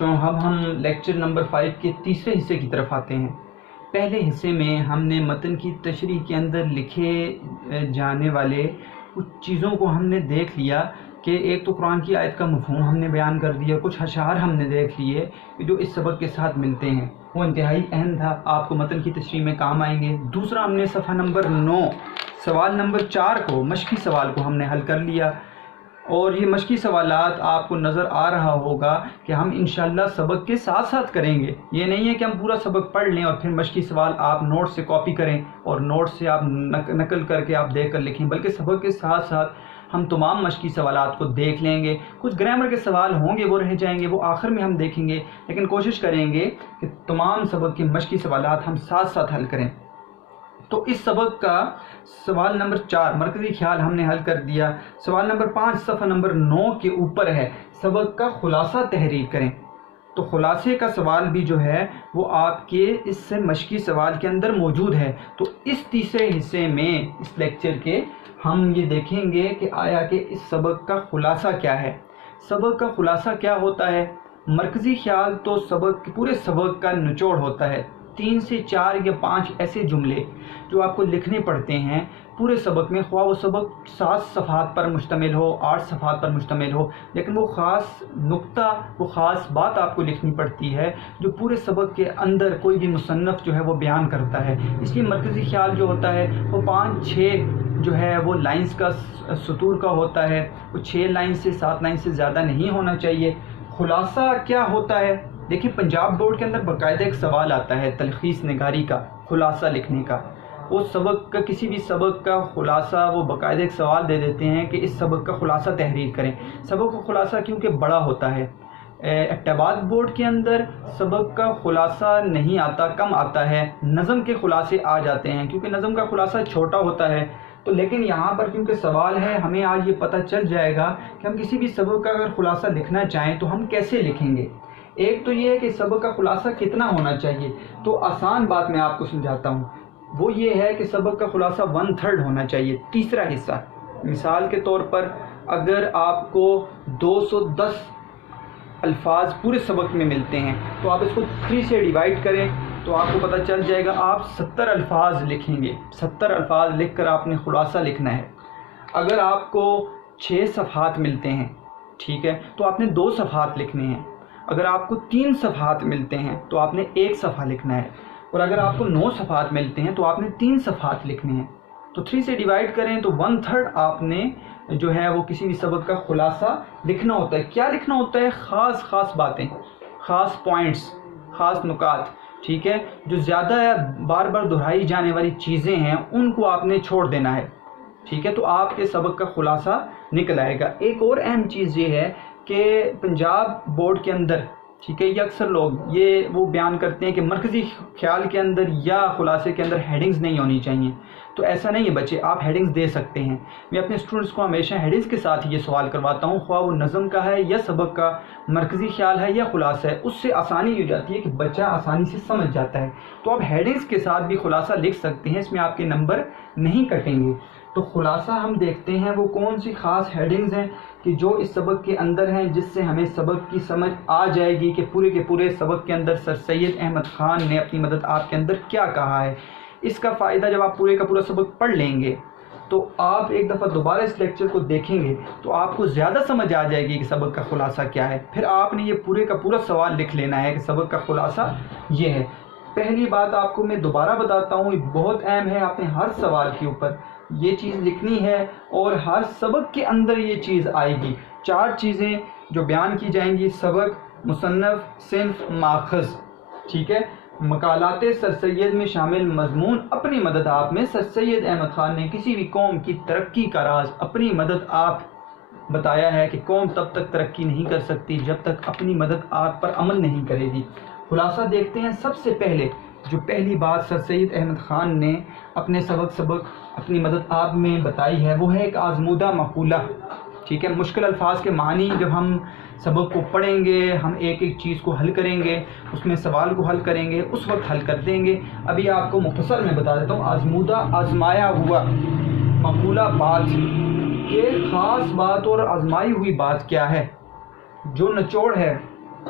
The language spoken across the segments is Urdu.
تو اب ہم لیکچر نمبر 5 کے تیسرے حصے کی طرف آتے ہیں۔ پہلے حصے میں ہم نے متن کی تشریح کے اندر لکھے جانے والے کچھ چیزوں کو ہم نے دیکھ لیا کہ ایک تو قرآن کی آیت کا مفہوم ہم نے بیان کر دیا، کچھ اشعار ہم نے دیکھ لیے جو اس سبق کے ساتھ ملتے ہیں، وہ انتہائی اہم تھا، آپ کو متن کی تشریح میں کام آئیں گے۔ دوسرا، ہم نے صفحہ نمبر 9 سوال نمبر 4 کو، مشقی سوال کو ہم نے حل کر لیا، اور یہ مشقی سوالات آپ کو نظر آ رہا ہوگا کہ ہم انشاءاللہ سبق کے ساتھ ساتھ کریں گے۔ یہ نہیں ہے کہ ہم پورا سبق پڑھ لیں اور پھر مشقی سوال آپ نوٹ سے کاپی کریں اور نوٹ سے آپ نقل کر کے آپ دیکھ کر لکھیں، بلکہ سبق کے ساتھ ساتھ ہم تمام مشقی سوالات کو دیکھ لیں گے۔ کچھ گرامر کے سوال ہوں گے وہ رہ جائیں گے، وہ آخر میں ہم دیکھیں گے، لیکن کوشش کریں گے کہ تمام سبق کے مشقی سوالات ہم ساتھ ساتھ حل کریں۔ تو اس سبق کا سوال نمبر 4 مرکزی خیال ہم نے حل کر دیا۔ سوال نمبر 5 صفحہ نمبر 9 کے اوپر ہے، سبق کا خلاصہ تحریر کریں۔ تو خلاصے کا سوال بھی جو ہے وہ آپ کے اس سے مشقی سوال کے اندر موجود ہے۔ تو اس تیسرے حصے میں اس لیکچر کے ہم یہ دیکھیں گے کہ آیا کہ اس سبق کا خلاصہ کیا ہے۔ سبق کا خلاصہ کیا ہوتا ہے؟ مرکزی خیال تو پورے سبق کا نچوڑ ہوتا ہے، 3 سے 4 یا 5 ایسے جملے جو آپ کو لکھنے پڑتے ہیں پورے سبق میں، خواہ وہ سبق 7 صفحات پر مشتمل ہو، 8 صفحات پر مشتمل ہو، لیکن وہ خاص نقطہ، وہ خاص بات آپ کو لکھنی پڑتی ہے جو پورے سبق کے اندر کوئی بھی مصنف جو ہے وہ بیان کرتا ہے۔ اس لیے مرکزی خیال جو ہوتا ہے وہ 5-6 جو ہے وہ لائنز کا، سطور کا ہوتا ہے، وہ 6 لائن سے 7 لائن سے زیادہ نہیں ہونا چاہیے۔ خلاصہ کیا ہوتا ہے؟ دیکھیں، پنجاب بورڈ کے اندر باقاعدہ ایک سوال آتا ہے تلخیص نگاری کا، خلاصہ لکھنے کا۔ وہ سبق کا، کسی بھی سبق کا خلاصہ وہ باقاعدہ ایک سوال دے دیتے ہیں کہ اس سبق کا خلاصہ تحریر کریں۔ سبق کا خلاصہ کیونکہ بڑا ہوتا ہے، اقتباس بورڈ کے اندر سبق کا خلاصہ نہیں آتا، کم آتا ہے، نظم کے خلاصے آ جاتے ہیں کیونکہ نظم کا خلاصہ چھوٹا ہوتا ہے۔ تو لیکن یہاں پر کیونکہ سوال ہے، ہمیں آج یہ پتہ چل جائے گا کہ ہم کسی بھی سبق کا اگر خلاصہ لکھنا چاہیں تو ہم کیسے لکھیں گے۔ ایک تو یہ ہے کہ سبق کا خلاصہ کتنا ہونا چاہیے، تو آسان بات میں آپ کو سمجھاتا ہوں، وہ یہ ہے کہ سبق کا خلاصہ 1/3 ہونا چاہیے، تیسرا حصہ۔ مثال کے طور پر اگر آپ کو 210 الفاظ پورے سبق میں ملتے ہیں تو آپ اس کو 3 سے ڈیوائڈ کریں تو آپ کو پتہ چل جائے گا، آپ 70 الفاظ لکھیں گے، 70 الفاظ لکھ کر آپ نے خلاصہ لکھنا ہے۔ اگر آپ کو 6 صفحات ملتے ہیں، ٹھیک ہے، تو آپ نے 2 صفحات لکھنے ہیں۔ اگر آپ کو 3 صفحات ملتے ہیں تو آپ نے 1 صفحہ لکھنا ہے، اور اگر آپ کو 9 صفحات ملتے ہیں تو آپ نے 3 صفحات لکھنے ہیں۔ تو 3 سے ڈیوائڈ کریں تو 1/3 آپ نے جو ہے وہ کسی بھی سبق کا خلاصہ لکھنا ہوتا ہے۔ کیا لکھنا ہوتا ہے؟ خاص باتیں، خاص پوائنٹس، خاص نکات، ٹھیک ہے، جو زیادہ بار بار دہرائی جانے والی چیزیں ہیں ان کو آپ نے چھوڑ دینا ہے، ٹھیک ہے، تو آپ کے سبق کا خلاصہ نکل آئے گا۔ ایک اور اہم چیز یہ ہے کہ پنجاب بورڈ کے اندر، ٹھیک ہے، یہ اکثر لوگ یہ وہ بیان کرتے ہیں کہ مرکزی خیال کے اندر یا خلاصے کے اندر ہیڈنگز نہیں ہونی چاہیے، تو ایسا نہیں ہے بچے، آپ ہیڈنگز دے سکتے ہیں۔ میں اپنے اسٹوڈنٹس کو ہمیشہ ہیڈنگز کے ساتھ یہ سوال کرواتا ہوں، خواہ وہ نظم کا ہے یا سبق کا مرکزی خیال ہے یا خلاصہ ہے، اس سے آسانی ہو جاتی ہے کہ بچہ آسانی سے سمجھ جاتا ہے۔ تو آپ ہیڈنگز کے ساتھ بھی خلاصہ لکھ سکتے ہیں، اس میں آپ کے نمبر نہیں کٹیں گے۔ تو خلاصہ ہم دیکھتے ہیں وہ کون سی خاص ہیڈنگز ہیں کہ جو اس سبق کے اندر ہیں، جس سے ہمیں سبق کی سمجھ آ جائے گی کہ پورے کے پورے سبق کے اندر سر سید احمد خان نے اپنی مدد آپ کے اندر کیا کہا ہے۔ اس کا فائدہ جب آپ پورے کا پورا سبق پڑھ لیں گے تو آپ ایک دفعہ دوبارہ اس لیکچر کو دیکھیں گے تو آپ کو زیادہ سمجھ آ جائے گی کہ سبق کا خلاصہ کیا ہے۔ پھر آپ نے یہ پورے کا پورا سوال لکھ لینا ہے کہ سبق کا خلاصہ یہ ہے۔ پہلی بات آپ کو میں دوبارہ بتاتا ہوں، یہ بہت اہم ہے، آپ نے ہر سوال کے اوپر یہ چیز لکھنی ہے اور ہر سبق کے اندر یہ چیز آئے گی۔ 4 چیزیں جو بیان کی جائیں گی: سبق، مصنف، صنف، ماخذ، ٹھیک ہے۔ مقالات سر سید میں شامل مضمون اپنی مدد آپ میں سر سید احمد خان نے کسی بھی قوم کی ترقی کا راز اپنی مدد آپ بتایا ہے کہ قوم تب تک ترقی نہیں کر سکتی جب تک اپنی مدد آپ پر عمل نہیں کرے گی۔ خلاصہ دیکھتے ہیں۔ سب سے پہلے جو پہلی بات سر سید احمد خان نے اپنے سبق اپنی مدد آپ میں بتائی ہے وہ ہے ایک آزمودہ مقولہ، ٹھیک ہے۔ مشکل الفاظ کے معنی جب ہم سبق کو پڑھیں گے، ہم ایک ایک چیز کو حل کریں گے، اس میں سوال کو حل کریں گے، اس وقت حل کر دیں گے۔ ابھی آپ کو مختصر میں بتا دیتا ہوں، آزمودہ، آزمایا ہوا مقولہ بات، یہ خاص بات اور آزمائی ہوئی بات کیا ہے۔ جو نچوڑ ہے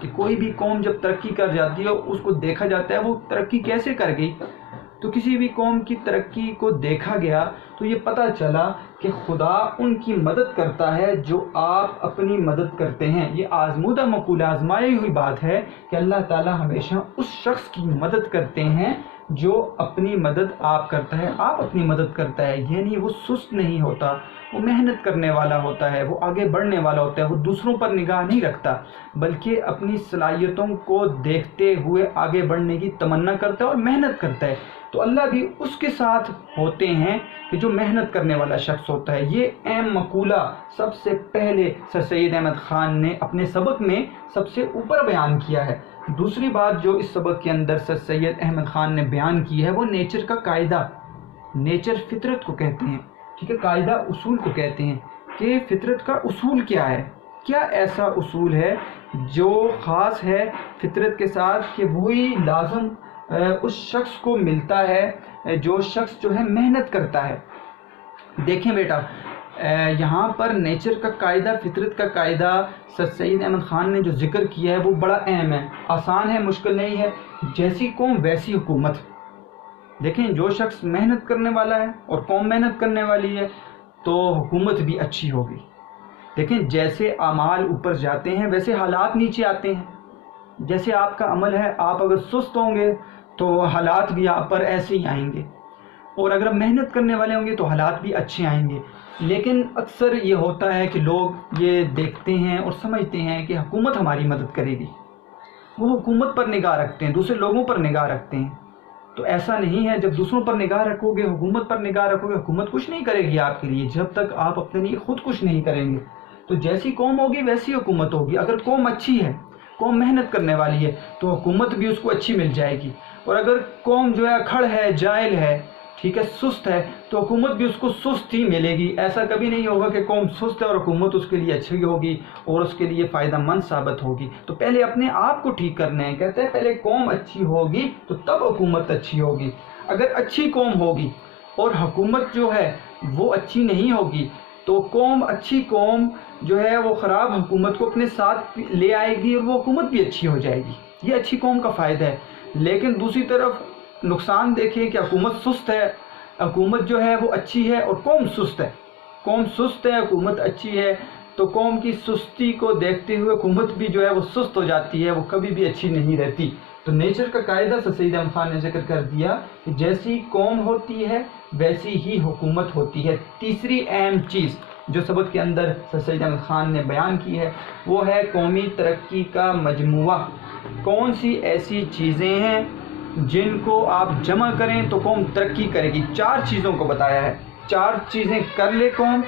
کہ کوئی بھی قوم جب ترقی کر جاتی ہے اس کو دیکھا جاتا ہے وہ ترقی کیسے کر گئی. تو کسی بھی قوم کی ترقی کو دیکھا گیا تو یہ پتہ چلا کہ خدا ان کی مدد کرتا ہے جو آپ اپنی مدد کرتے ہیں. یہ آزمودہ مقولہ، آزمائی ہوئی بات ہے کہ اللہ تعالیٰ ہمیشہ اس شخص کی مدد کرتے ہیں جو اپنی مدد آپ کرتا ہے، آپ اپنی مدد کرتا ہے. یعنی وہ سست نہیں ہوتا، وہ محنت کرنے والا ہوتا ہے، وہ آگے بڑھنے والا ہوتا ہے، وہ دوسروں پر نگاہ نہیں رکھتا بلکہ اپنی صلاحیتوں کو دیکھتے ہوئے آگے بڑھنے کی تمنا کرتا ہے اور محنت کرتا ہے. تو اللہ بھی اس کے ساتھ ہوتے ہیں کہ جو محنت کرنے والا شخص ہوتا ہے. یہ اہم مقولہ سب سے پہلے سر سید احمد خان نے اپنے سبق میں سب سے اوپر بیان کیا ہے. دوسری بات جو اس سبق کے اندر سر سید احمد خان نے بیان کی ہے وہ نیچر کا قاعدہ. نیچر فطرت کو کہتے ہیں، ٹھیک ہے، قاعدہ اصول کو کہتے ہیں کہ فطرت کا اصول کیا ہے. کیا ایسا اصول ہے جو خاص ہے فطرت کے ساتھ کہ وہی لازم اس شخص کو ملتا ہے جو شخص جو ہے محنت کرتا ہے. دیکھیں بیٹا، یہاں پر نیچر کا قاعدہ، فطرت کا قاعدہ سر سید احمد خان نے جو ذکر کیا ہے وہ بڑا اہم ہے، آسان ہے، مشکل نہیں ہے. جیسی قوم ویسی حکومت. دیکھیں جو شخص محنت کرنے والا ہے اور قوم محنت کرنے والی ہے تو حکومت بھی اچھی ہوگی. دیکھیں جیسے اعمال اوپر جاتے ہیں ویسے حالات نیچے آتے ہیں. جیسے آپ کا عمل ہے، آپ اگر سست ہوں گے تو حالات بھی آپ پر ایسے ہی آئیں گے، اور اگر آپ محنت کرنے والے ہوں گے تو حالات بھی اچھے آئیں گے. لیکن اکثر یہ ہوتا ہے کہ لوگ یہ دیکھتے ہیں اور سمجھتے ہیں کہ حکومت ہماری مدد کرے گی، وہ حکومت پر نگاہ رکھتے ہیں، دوسرے لوگوں پر نگاہ رکھتے ہیں. تو ایسا نہیں ہے. جب دوسروں پر نگاہ رکھو گے، حکومت پر نگاہ رکھو گے، حکومت کچھ نہیں کرے گی آپ کے لیے جب تک آپ اپنے لیے خود کچھ نہیں کریں گے. تو جیسی قوم ہوگی ویسی حکومت ہوگی. اگر قوم اچھی ہے، قوم محنت کرنے والی ہے تو حکومت بھی اس کو اچھی مل جائے گی. اور اگر قوم جو ہے کھڑ ہے، جاہل ہے، ٹھیک ہے، سست ہے، تو حکومت بھی اس کو سست ہی ملے گی. ایسا کبھی نہیں ہوگا کہ قوم سست ہے اور حکومت اس کے لیے اچھی ہوگی اور اس کے لیے فائدہ مند ثابت ہوگی. تو پہلے اپنے آپ کو ٹھیک کرنا ہے. کہتے ہیں پہلے قوم اچھی ہوگی تو تب حکومت اچھی ہوگی. اگر اچھی قوم ہوگی اور حکومت جو ہے وہ اچھی نہیں ہوگی تو اچھی قوم جو ہے وہ خراب حکومت کو اپنے ساتھ لے آئے گی اور وہ حکومت بھی اچھی ہو جائے گی. یہ اچھی قوم کا فائدہ ہے. لیکن دوسری طرف نقصان دیکھیں کہ حکومت سست ہے، حکومت جو ہے وہ اچھی ہے اور قوم سست ہے. قوم سست ہے، حکومت اچھی ہے، تو قوم کی سستی کو دیکھتے ہوئے حکومت بھی جو ہے وہ سست ہو جاتی ہے، وہ کبھی بھی اچھی نہیں رہتی. تو نیچر کا قاعدہ سر سید احمد خان نے ذکر کر دیا کہ جیسی قوم ہوتی ہے ویسی ہی حکومت ہوتی ہے. تیسری اہم چیز جو سبق کے اندر سر سید احمد خان نے بیان کی ہے وہ ہے قومی ترقی کا مجموعہ. کون سی ایسی چیزیں ہیں جن کو آپ جمع کریں تو قوم ترقی کرے گی. 4 چیزوں کو بتایا ہے. 4 چیزیں کر لے قوم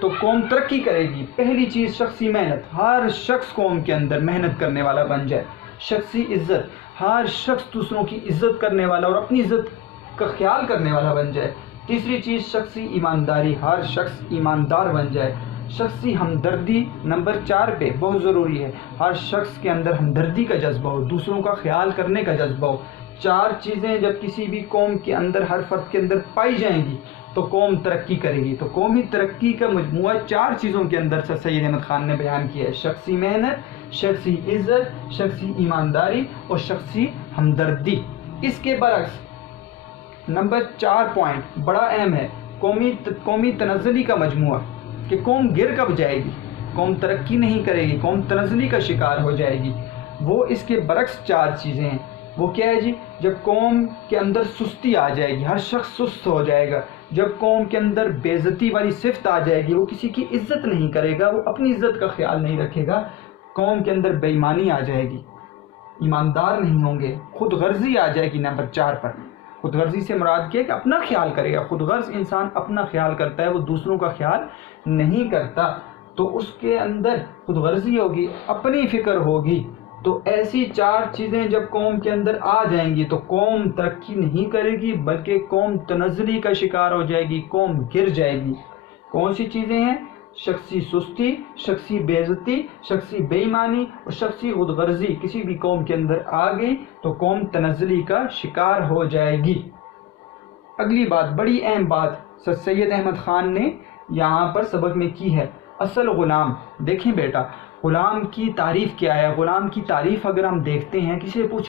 تو قوم ترقی کرے گی. پہلی چیز شخصی محنت. ہر شخص قوم کے اندر محنت کرنے والا بن جائے. شخصی عزت. ہر شخص دوسروں کی عزت کرنے والا اور اپنی عزت کا خیال کرنے والا بن جائے. تیسری چیز شخصی ایمانداری. ہر شخص ایماندار بن جائے. شخصی ہمدردی نمبر 4 پہ بہت ضروری ہے. ہر شخص کے اندر ہمدردی کا جذبہ ہو، دوسروں کا خیال کرنے کا جذبہ ہو. 4 چیزیں جب کسی بھی قوم کے اندر، ہر فرد کے اندر پائی جائیں گی تو قوم ترقی کرے گی. تو قومی ترقی کا مجموعہ 4 چیزوں کے اندر سر سید احمد خان نے بیان کیا ہے. شخصی محنت، شخصی عزت، شخصی ایمانداری اور شخصی ہمدردی. اس کے برعکس نمبر 4 پوائنٹ بڑا اہم ہے، قومی تنزلی کا مجموعہ. کہ قوم گر کب جائے گی، قوم ترقی نہیں کرے گی، قوم تنزلی کا شکار ہو جائے گی. وہ اس کے برعکس 4 چیزیں ہیں. وہ کیا ہے جی؟ جب قوم کے اندر سستی آ جائے گی، ہر شخص سست ہو جائے گا. جب قوم کے اندر بے عزتی والی صفت آ جائے گی، وہ کسی کی عزت نہیں کرے گا، وہ اپنی عزت کا خیال نہیں رکھے گا. قوم کے اندر بے ایمانی آ جائے گی، ایماندار نہیں ہوں گے. خود غرضی آ جائے گی نمبر 4 پر. خود غرضی سے مراد کیا ہے کہ اپنا خیال کرے گا. خود غرض انسان اپنا خیال کرتا ہے، وہ دوسروں کا خیال نہیں کرتا. تو اس کے اندر خود غرضی ہوگی، اپنی فکر ہوگی. تو ایسی 4 چیزیں جب قوم کے اندر آ جائیں گی تو قوم ترقی نہیں کرے گی بلکہ قوم تنزلی کا شکار ہو جائے گی، قوم گر جائے گی. کون سی چیزیں ہیں؟ شخصی سستی، شخصی بے عزتی، شخصی بے ایمانی اور شخصی خود غرضی کسی بھی قوم کے اندر آ گئی تو قوم تنزلی کا شکار ہو جائے گی. اگلی بات، بڑی اہم بات سر سید احمد خان نے یہاں پر سبق میں کی ہے، اصل غلام. دیکھیں بیٹا، غلام کی تعریف کیا ہے. غلام کی تعریف اگر ہم دیکھتے ہیں، کسی سے پوچھ